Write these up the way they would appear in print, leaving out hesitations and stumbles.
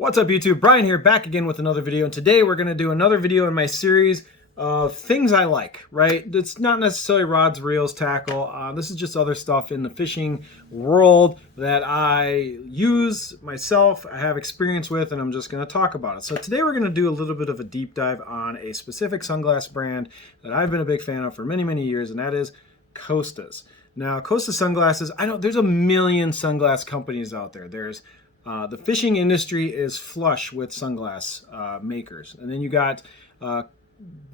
What's up YouTube? Brian here, back again with another video, and today we're going to do another video in my series of things I like, right? It's not necessarily rods, reels, tackle. This is just other stuff in the fishing world that I use myself, I have experience with, and I'm just going to talk about it. So today we're going to do a little bit of a deep dive on a specific sunglass brand that I've been a big fan of for many, many years, and that is Costas. Now, Costa Sunglasses, I know there's a million sunglass companies out there. There's the fishing industry is flush with sunglass makers. And then you got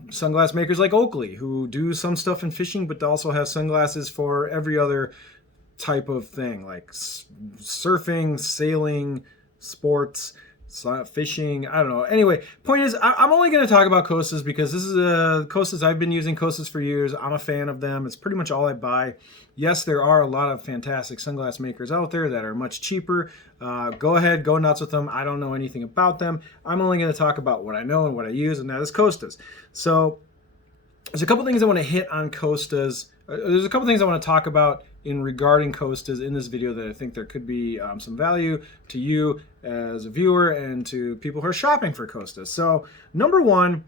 sunglass makers like Oakley, who do some stuff in fishing, but also have sunglasses for every other type of thing, like surfing, sailing, sports, fishing, I don't know. Anyway, point is, I'm only going to talk about Costas because this is Costas. I've been using Costas for years. I'm a fan of them. It's pretty much all I buy. Yes, there are a lot of fantastic sunglass makers out there that are much cheaper. Go ahead, go nuts with them. I don't know anything about them. I'm only going to talk about what I know and what I use, and that is Costas. So there's a couple things I want to hit on Costas. There's a couple things I want to talk about in regarding Costas in this video that I think there could be some value to you as a viewer and to people who are shopping for Costas. So number one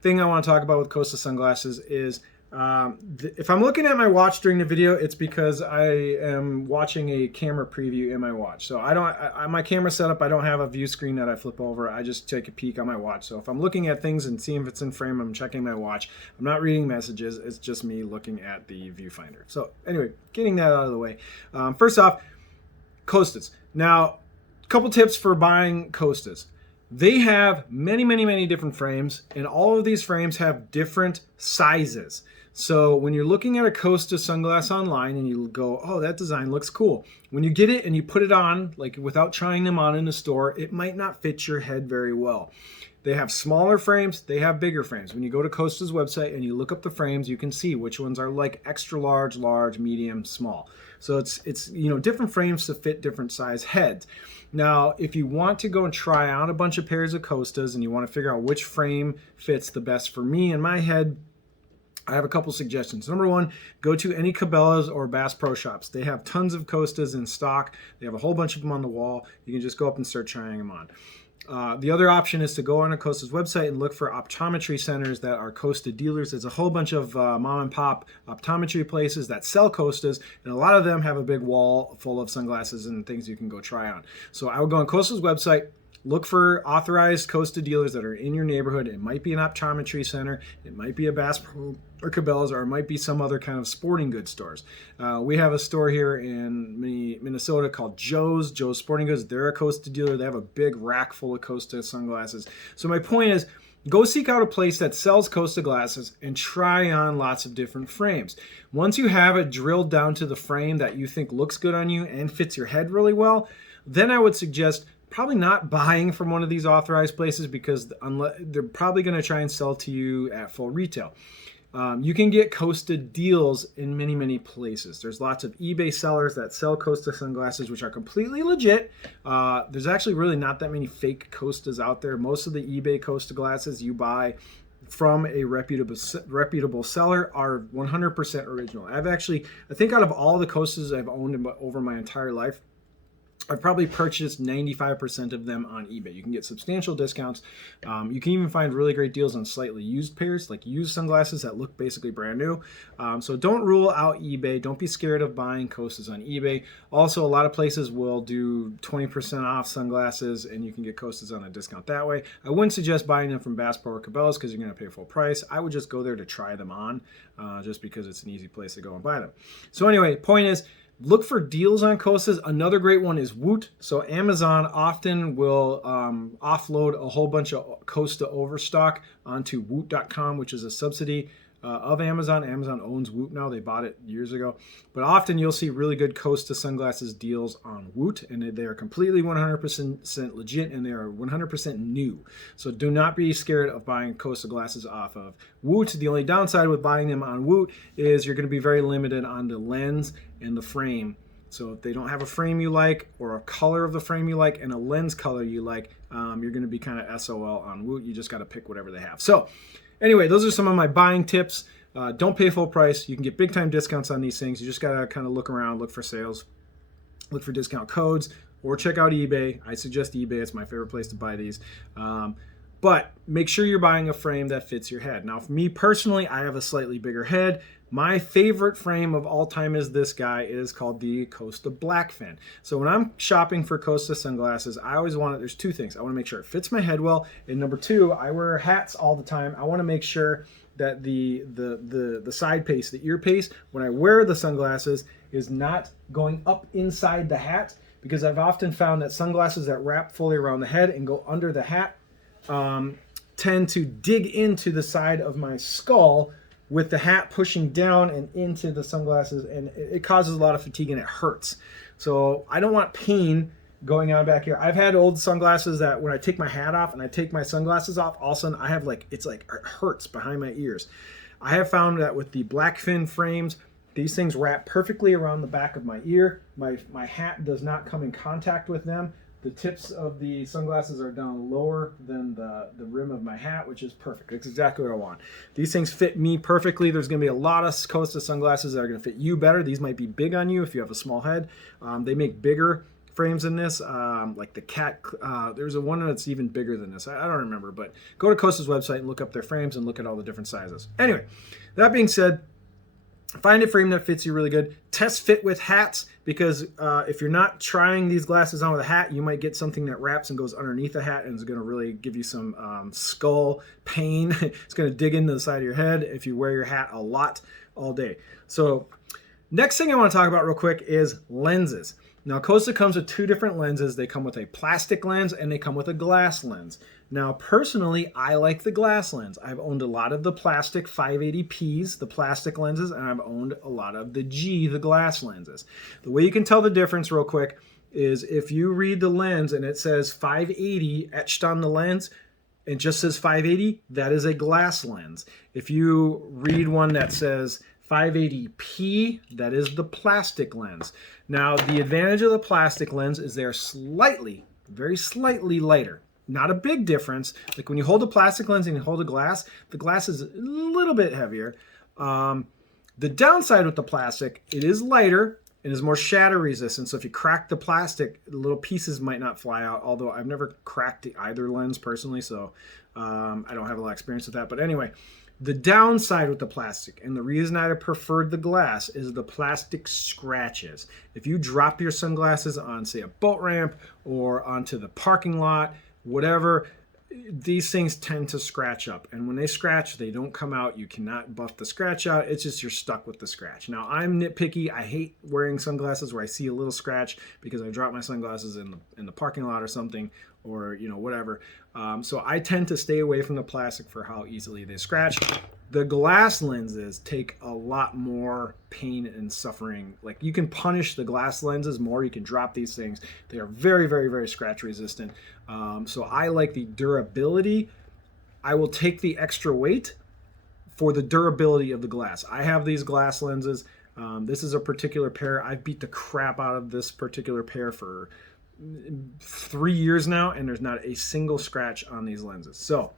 thing I want to talk about with Costa Sunglasses is if I'm looking at my watch during the video, it's because I am watching a camera preview in my watch. So my camera setup, I don't have a view screen that I flip over. I just take a peek on my watch. So if I'm looking at things and seeing if it's in frame, I'm checking my watch. I'm not reading messages. It's just me looking at the viewfinder. So anyway, getting that out of the way. First off, Costas. Now, a couple tips for buying Costas. They have many, many, many different frames, and all of these frames have different sizes. So when you're looking at a Costa sunglass online and you go, oh, that design looks cool. When you get it and you put it on, like without trying them on in the store, it might not fit your head very well. They have smaller frames, they have bigger frames. When you go to Costa's website and you look up the frames, you can see which ones are like extra large, large, medium, small. So it's different frames to fit different size heads. Now, if you want to go and try on a bunch of pairs of Costas and you want to figure out which frame fits the best for me and my head, I have a couple suggestions. Number one, go to any Cabela's or Bass Pro Shops. They have tons of Costas in stock. They have a whole bunch of them on the wall. You can just go up and start trying them on. The other option is to go on a Costa's website and look for optometry centers that are Costa dealers. There's a whole bunch of mom and pop optometry places that sell Costas, and a lot of them have a big wall full of sunglasses and things you can go try on. So I would go on Costa's website, look for authorized Costa dealers that are in your neighborhood. It might be an optometry center, it might be a Bass Pro or Cabela's, or it might be some other kind of sporting goods stores. We have a store here in Minnesota called Joe's Sporting Goods. They're a Costa dealer. They have a big rack full of Costa sunglasses. So my point is, go seek out a place that sells Costa glasses and try on lots of different frames. Once you have it drilled down to the frame that you think looks good on you and fits your head really well, then I would suggest probably not buying from one of these authorized places because they're probably going to try and sell to you at full retail. You can get Costa deals in many, many places. There's lots of eBay sellers that sell Costa sunglasses, which are completely legit. There's actually really not that many fake Costas out there. Most of the eBay Costa glasses you buy from a reputable seller are 100% original. I think out of all the Costas I've owned over my entire life, I've probably purchased 95% of them on eBay. You can get substantial discounts. You can even find really great deals on slightly used pairs, like used sunglasses that look basically brand new. So don't rule out eBay. Don't be scared of buying Costas on eBay. Also, a lot of places will do 20% off sunglasses, and you can get Costas on a discount that way. I wouldn't suggest buying them from Bass Pro or Cabela's because you're going to pay full price. I would just go there to try them on, just because it's an easy place to go and buy them. So anyway, point is, look for deals on Costas. Another great one is Woot. So Amazon often will offload a whole bunch of Costa overstock onto Woot.com, which is a subsidy of Amazon. Amazon owns Woot now. They bought it years ago. But often you'll see really good Costa sunglasses deals on Woot, and they are completely 100% legit, and they are 100% new. So do not be scared of buying Costa glasses off of Woot. The only downside with buying them on Woot is you're going to be very limited on the lens and the frame. So if they don't have a frame you like, or a color of the frame you like, and a lens color you like, you're going to be kind of SOL on Woot. You just got to pick whatever they have. So anyway, those are some of my buying tips. Don't pay full price. You can get big time discounts on these things. You just got to kind of look around, look for sales, look for discount codes, or check out eBay. I suggest eBay. It's my favorite place to buy these. But make sure you're buying a frame that fits your head. Now, for me personally, I have a slightly bigger head. My favorite frame of all time is this guy. It is called the Costa Blackfin. So when I'm shopping for Costa sunglasses, I always want it. There's two things. I want to make sure it fits my head well. And number two, I wear hats all the time. I want to make sure that the side piece, the earpiece, when I wear the sunglasses, is not going up inside the hat, because I've often found that sunglasses that wrap fully around the head and go under the hat tend to dig into the side of my skull, with the hat pushing down and into the sunglasses, and it causes a lot of fatigue and it hurts. So I don't want pain going on back here. I've had old sunglasses that when I take my hat off and I take my sunglasses off, all of a sudden I have it hurts behind my ears. I have found that with the Blackfin frames, these things wrap perfectly around the back of my ear. My hat does not come in contact with them. The tips of the sunglasses are down lower than the rim of my hat, which is perfect. That's exactly what I want. These things fit me perfectly. There's going to be a lot of Costa sunglasses that are going to fit you better. These might be big on you if you have a small head. They make bigger frames than this, like the cat. There's one that's even bigger than this. I don't remember, but go to Costa's website and look up their frames and look at all the different sizes. Anyway, that being said, find a frame that fits you really good. Test fit with hats, because if you're not trying these glasses on with a hat, you might get something that wraps and goes underneath the hat and is going to really give you some skull pain. It's going to dig into the side of your head if you wear your hat a lot all day. So next thing I want to talk about real quick is lenses. Now, Costa comes with two different lenses. They come with a plastic lens and they come with a glass lens. Now, personally, I like the glass lens. I've owned a lot of the plastic 580Ps, the plastic lenses, and I've owned a lot of the the glass lenses. The way you can tell the difference real quick is if you read the lens and it says 580 etched on the lens, it just says 580, that is a glass lens. If you read one that says 580p, that is the plastic lens. Now, the advantage of the plastic lens is they're slightly, very slightly lighter. Not a big difference. Like when you hold a plastic lens and you hold a glass, the glass is a little bit heavier. The downside with the plastic, it is lighter and is more shatter resistant. So if you crack the plastic, the little pieces might not fly out. Although I've never cracked either lens personally, so I don't have a lot of experience with that. But anyway, the downside with the plastic, and the reason I preferred the glass, is the plastic scratches. If you drop your sunglasses on, say, a boat ramp or onto the parking lot, whatever, these things tend to scratch up. And when they scratch, they don't come out. You cannot buff the scratch out. It's just you're stuck with the scratch. Now, I'm nitpicky. I hate wearing sunglasses where I see a little scratch because I dropped my sunglasses in the parking lot or something, or whatever. So I tend to stay away from the plastic for how easily they scratch. The glass lenses take a lot more pain and suffering. Like, you can punish the glass lenses more. You can drop these things. They are very, very, very scratch resistant. So I like the durability. I will take the extra weight for the durability of the glass. I have these glass lenses. This is a particular pair. I've beat the crap out of this particular pair for 3 years now, and there's not a single scratch on these lenses. So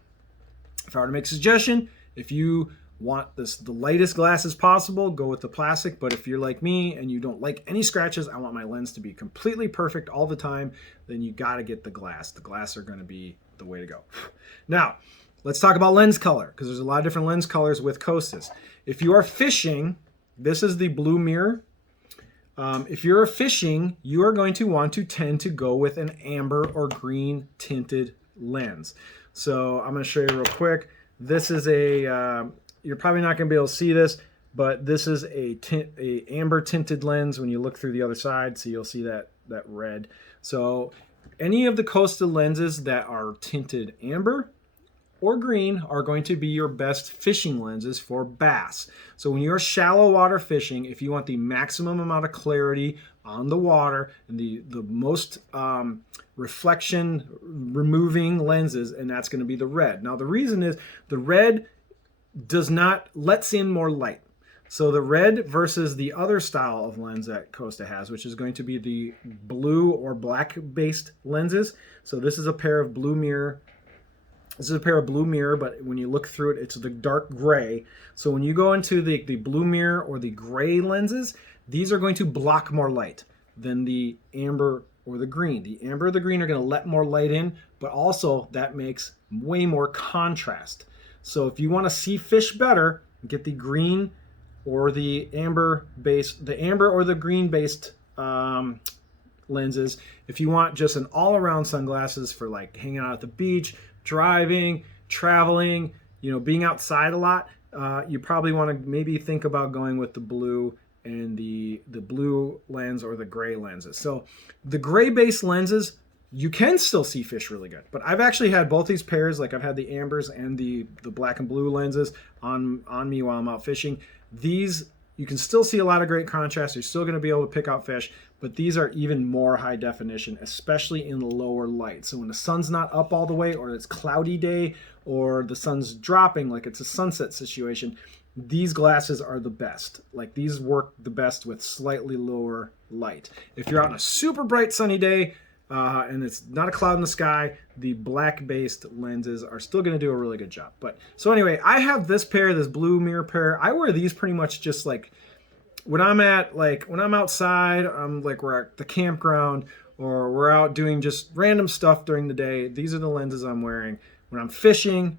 if I were to make a suggestion, if you want the lightest glasses possible, go with the plastic. But if you're like me and you don't like any scratches, I want my lens to be completely perfect all the time, then you got to get the glass. The glass are going to be the way to go. Now, let's talk about lens color, because there's a lot of different lens colors with Costas. If you are fishing, this is the blue mirror. If you're fishing, you are going to want to tend to go with an amber or green tinted lens. So I'm going to show you real quick. This is you're probably not going to be able to see this, but this is a amber tinted lens when you look through the other side. So you'll see that red. So any of the Costa lenses that are tinted amber or green are going to be your best fishing lenses for bass. So when you're shallow water fishing, if you want the maximum amount of clarity on the water and the most reflection removing lenses, and that's going to be the red. Now the reason is the red lets in more light. So the red versus the other style of lens that Costa has, which is going to be the blue or black based lenses. So this is a pair of blue mirror. This is a pair of blue mirror, but when you look through it, it's the dark gray. So when you go into the blue mirror or the gray lenses, these are going to block more light than the amber or the green. The amber or the green are going to let more light in, but also that makes way more contrast. So if you want to see fish better, get the green or the amber or the green based lenses. If you want just an all-around sunglasses for like hanging out at the beach, driving, traveling, being outside a lot, you probably want to maybe think about going with the blue and the blue lens or the gray lenses. So the gray based lenses, you can still see fish really good. But I've actually had both these pairs, like I've had the ambers and the black and blue lenses on me while I'm out fishing. These, you can still see a lot of great contrast. You're still going to be able to pick out fish, but these are even more high definition, especially in lower light. So when the sun's not up all the way, or it's cloudy day, or the sun's dropping, like it's a sunset situation, these glasses are the best. Like these work the best with slightly lower light. If you're out on a super bright sunny day, and it's not a cloud in the sky, the black-based lenses are still going to do a really good job. But so anyway, I have this pair, this blue mirror pair. I wear these pretty much just like when I'm outside, I'm like we're at the campground or we're out doing just random stuff during the day. These are the lenses I'm wearing. When I'm fishing,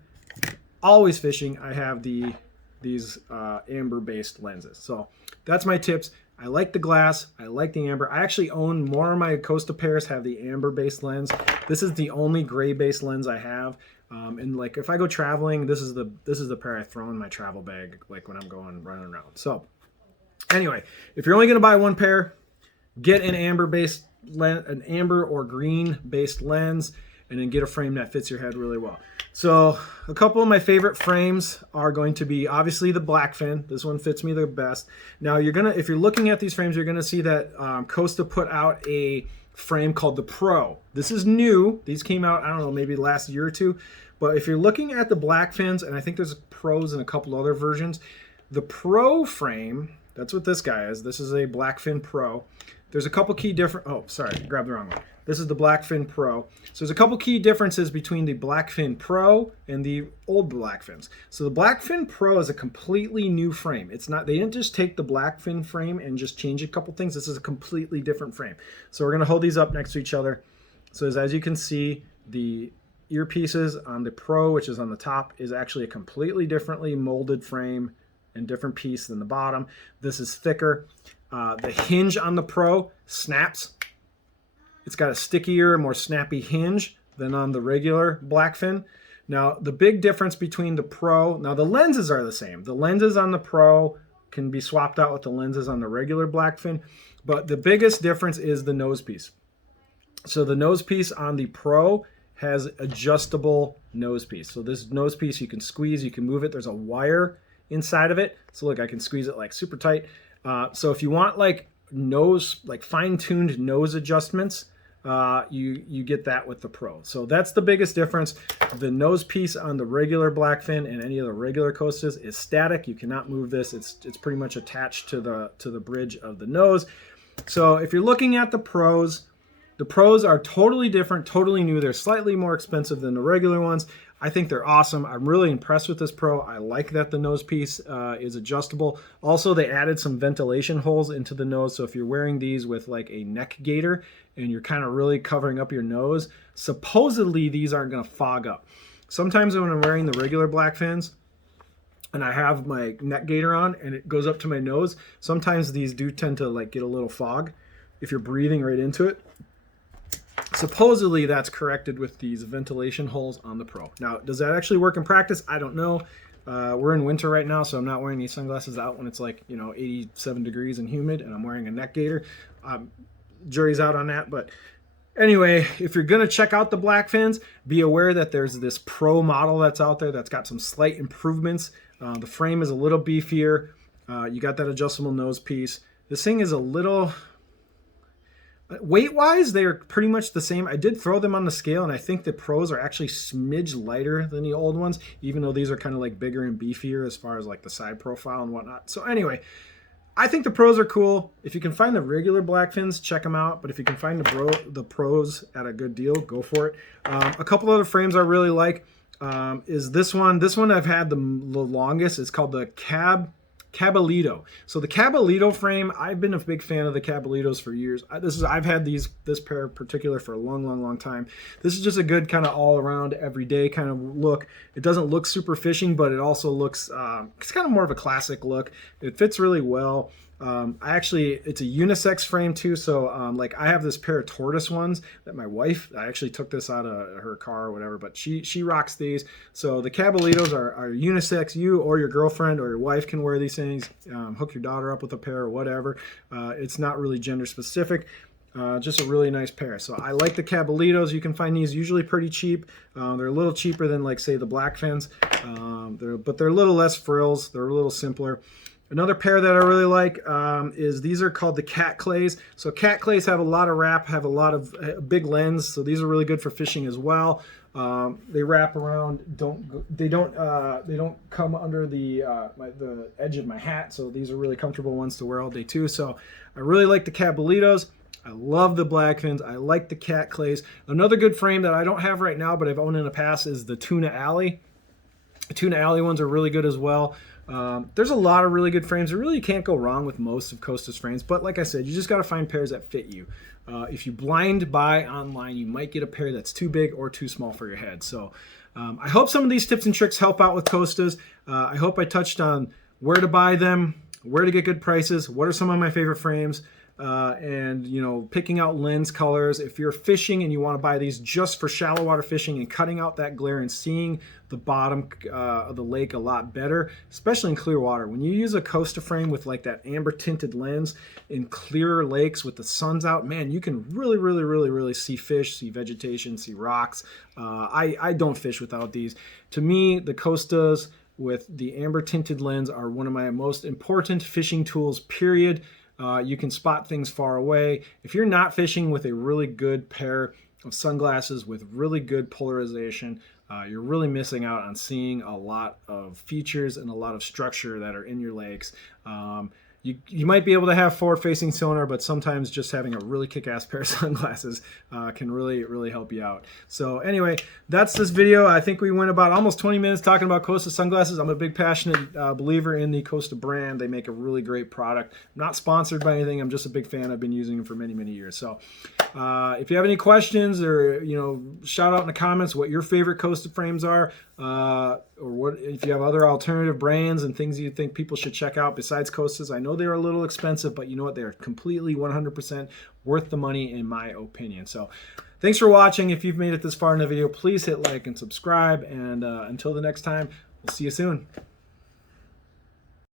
always fishing, I have these amber-based lenses. So that's my tips. I like the glass. I like the amber. I actually own more of my Costa pairs have the amber-based lens. This is the only gray-based lens I have. And like if I go traveling, this is the pair I throw in my travel bag, like when I'm going running around. So anyway, if you're only going to buy one pair, get an amber or green-based lens, and then get a frame that fits your head really well. So a couple of my favorite frames are going to be obviously the Blackfin. This one fits me the best. Now if you're looking at these frames, you're gonna see that Costa put out a frame called the Pro. This is new. These came out, I don't know, maybe last year or two. But if you're looking at the Blackfins, and I think there's Pros and a couple other versions, the Pro frame, that's what this guy is. This is a Blackfin Pro. There's a couple key different, oh, sorry, grabbed the wrong one. This is the Blackfin Pro. So there's a couple key differences between the Blackfin Pro and the old Blackfins. So the Blackfin Pro is a completely new frame. It's not, they didn't just take the Blackfin frame and just change a couple things. This is a completely different frame. So we're gonna hold these up next to each other. So as you can see, the earpieces on the Pro, which is on the top, is actually a completely differently molded frame and different piece than the bottom. This is thicker. The hinge on the Pro snaps. It's got a stickier, more snappy hinge than on the regular Blackfin. Now, the big difference between the Pro, now the lenses are the same. The lenses on the Pro can be swapped out with the lenses on the regular Blackfin, but the biggest difference is the nose piece. So the nose piece on the Pro has adjustable nose piece. So this nose piece you can squeeze, you can move it. There's a wire inside of it. So look, I can squeeze it like super tight. So if you want like fine-tuned nose adjustments, you get that with the Pro. So that's the biggest difference. The nose piece on the regular Blackfin and any of the regular Costas is static. You cannot move this. It's pretty much attached to the bridge of the nose. So if you're looking at the Pros are totally different, totally new. They're slightly more expensive than the regular ones. I think they're awesome. I'm really impressed with this Pro. I like that the nose piece is adjustable. Also, they added some ventilation holes into the nose. So if you're wearing these with like a neck gaiter and you're kind of really covering up your nose, supposedly these aren't going to fog up. Sometimes when I'm wearing the regular Blackfins and I have my neck gaiter on and it goes up to my nose, sometimes these do tend to like get a little fog if you're breathing right into it. Supposedly that's corrected with these ventilation holes on the Pro. Now, does that actually work in practice? I don't know. We're in winter right now, so I'm not wearing these sunglasses out when it's like, 87 degrees and humid, and I'm wearing a neck gaiter. Jury's out on that, but anyway, if you're gonna check out the Blackfins, be aware that there's this Pro model that's out there that's got some slight improvements. The frame is a little beefier. You got that adjustable nose piece. This thing is a little... Weight-wise, they are pretty much the same. I did throw them on the scale, and I think the Pros are actually smidge lighter than the old ones, even though these are kind of like bigger and beefier as far as like the side profile and whatnot. So anyway, I think the Pros are cool. If you can find the regular Blackfins, check them out. But if you can find the Pros at a good deal, go for it. A couple other frames I really like is this one. This one I've had the longest. It's called the Caballito. So the Caballito frame, I've been a big fan of the Caballitos for years. I've had this pair in particular for a long time. This is just a good kind of all around everyday kind of look. It doesn't look super fishing, but it also looks it's kind of more of a classic look. It fits really well. It's a unisex frame too, so like I have this pair of tortoise ones that my wife, I actually took this out of her car or whatever, but she rocks these. So the Caballitos are unisex. You or your girlfriend or your wife can wear these things. Hook your daughter up with a pair or whatever. It's not really gender specific. Just a really nice pair. So I like the Caballitos. You can find these usually pretty cheap. They're a little cheaper than, like, say, the black fins, but they're a little less frills. They're a little simpler. Another pair that I really like is these are called the Cat Clays. So Cat Clays have a lot of wrap, have a lot of big lens, so these are really good for fishing as well. They wrap around. They don't come under the edge of my hat, so these are really comfortable ones to wear all day too. So I really like the Caballitos. I love the black fins. I like the Cat Clays. Another good frame that I don't have right now, but I've owned in the past, is the Tuna Alley. The Tuna Alley ones are really good as well. There's a lot of really good frames. You can't go wrong with most of Costa's frames, but like I said, you just got to find pairs that fit you. If you blind buy online, you might get a pair that's too big or too small for your head. So I hope some of these tips and tricks help out with Costas. I hope I touched on where to buy them, where to get good prices, what are some of my favorite frames, and picking out lens colors. If you're fishing and you want to buy these just for shallow water fishing and cutting out that glare and seeing the bottom of the lake a lot better, especially in clear water. When you use a Costa frame with like that amber tinted lens in clearer lakes with the sun's out, man, you can really see fish, see vegetation, see rocks. I don't fish without these. To me, the Costas with the amber tinted lens are one of my most important fishing tools, period. You can spot things far away. If you're not fishing with a really good pair of sunglasses with really good polarization, you're really missing out on seeing a lot of features and a lot of structure that are in your lakes. You might be able to have forward-facing sonar, but sometimes just having a really kick-ass pair of sunglasses can really help you out. So anyway, that's this video. I think we went about almost 20 minutes talking about Costa sunglasses. I'm a big passionate believer in the Costa brand. They make a really great product. I'm not sponsored by anything. I'm just a big fan. I've been using them for many years. So if you have any questions, or shout out in the comments what your favorite Costa frames are, or what if you have other alternative brands and things you think people should check out besides Costas. I know they're a little expensive, but you know what? They're completely 100% worth the money in my opinion. So thanks for watching. If you've made it this far in the video, please hit like and subscribe. And until the next time, we'll see you soon.